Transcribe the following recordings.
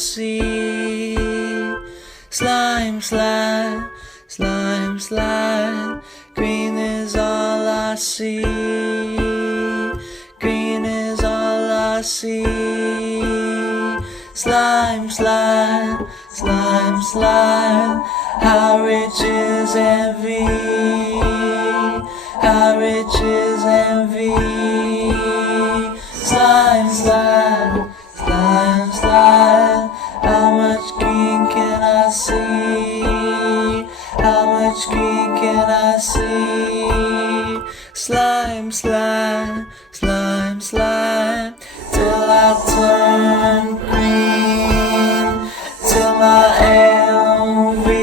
see. Slime, slide, slime, slide. Green is all I see. Green is all I see. Slime, slide, slime, slide. How rich is envy? How rich is envy? Slime, slide, slime, slide. How much green can I see? How much green can I see? Slime, slide, slime, slide. Till I turn green, till my envy.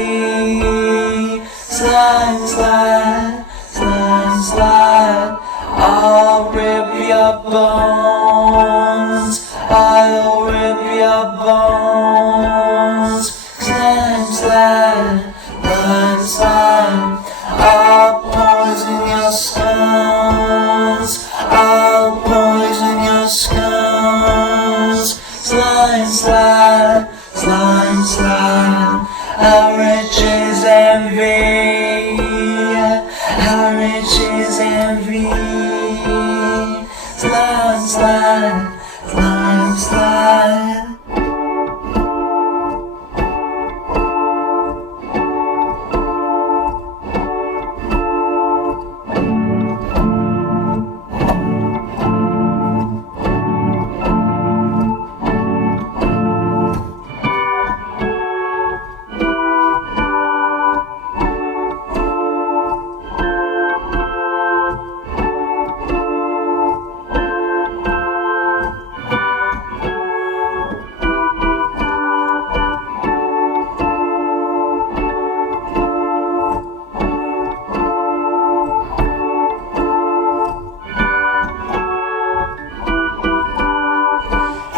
Slime, slide, slime, slide. I'll rip your bones, I'll rip your bones. Slime, slide, slime, slime. I'll poison your skulls, I'll poison your skulls. Slime, slide, slime, slime. How rich is envy? How rich is envy? Slime, slide, slime, slide.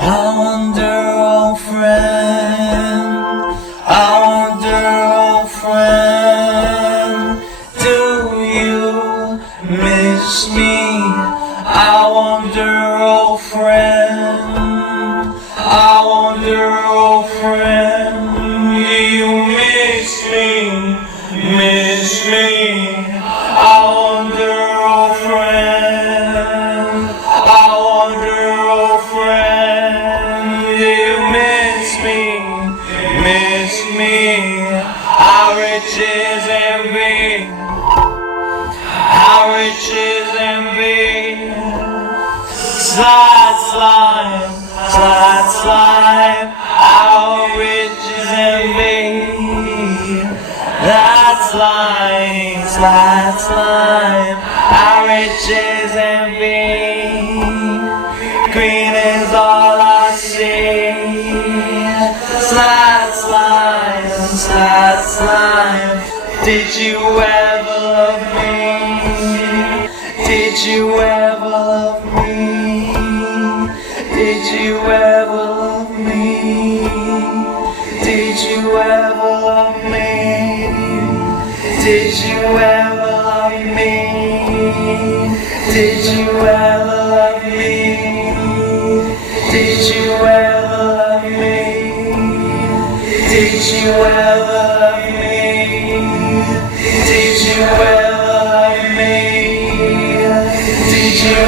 I wonder, old friend, I wonder, old friend, do you miss me? I wonder, old friend, I wonder, old friend, do you miss me? Miss me? I wonder, old friend, I wonder, old friend, do you miss me? Miss me? How rich is envy? How rich is envy? Slide, slime, slide, slime. How rich is envy? That's slime, slide, slime. How rich is envy? Green is all I see. Slide, slime, slide, slime. Did you ever love me? Did you ever love me? Did you ever love me? Did you ever love me? Did you ever love me? Did you ever love me? Did you ever love me? Did you ever love me? Did you ever love me? Did you